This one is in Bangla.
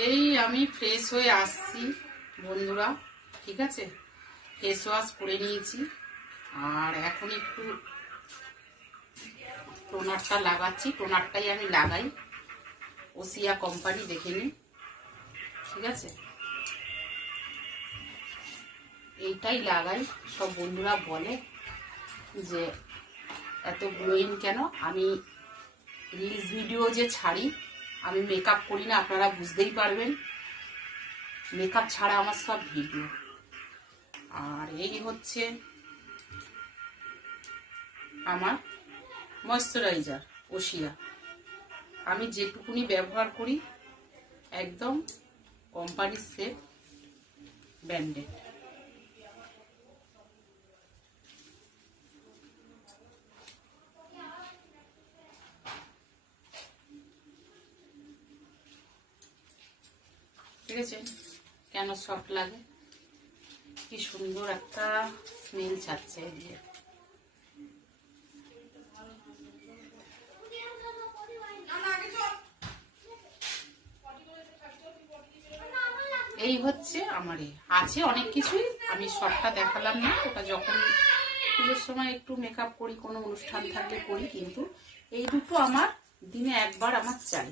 এই আমি ফ্রেশ হয়ে আসছি বন্ধুরা, ঠিক আছে। ফেস ওয়াশ করে নিয়েছি আর এখন একটু টোনারটা লাগাচ্ছি। টোনারটাই আমি লাগাই, ওসিয়া কোম্পানি, দেখে নিই, ঠিক আছে। এইটাই লাগাই। সব বন্ধুরা বলে যে এত গ্লোয়িং কেন। আমি রিলস ভিডিও যে ছাড়ি, আমি মেকআপ করি না, আপনারা বুঝতেই পারবেন। মেকআপ ছাড়া আমার সব ভিডিও। আর এই হচ্ছে আমার ময়েশ্চারাইজার ওসিয়া। আমি যেটুকুনি ব্যবহার করি একদম কোম্পানির সেফ ব্র্যান্ডেড। ঠিক আছে, কেন সফট লাগে, কি সুন্দর একটা স্মেল ছাড়ছে। এই হচ্ছে আমার আছে অনেক কিছুই, আমি সবটা দেখালাম না। ওটা যখন পুজোর সময় একটু মেকআপ করি, কোনো অনুষ্ঠান থাকলে করি, কিন্তু এই দুটো আমার দিনে একবার আমার চাই।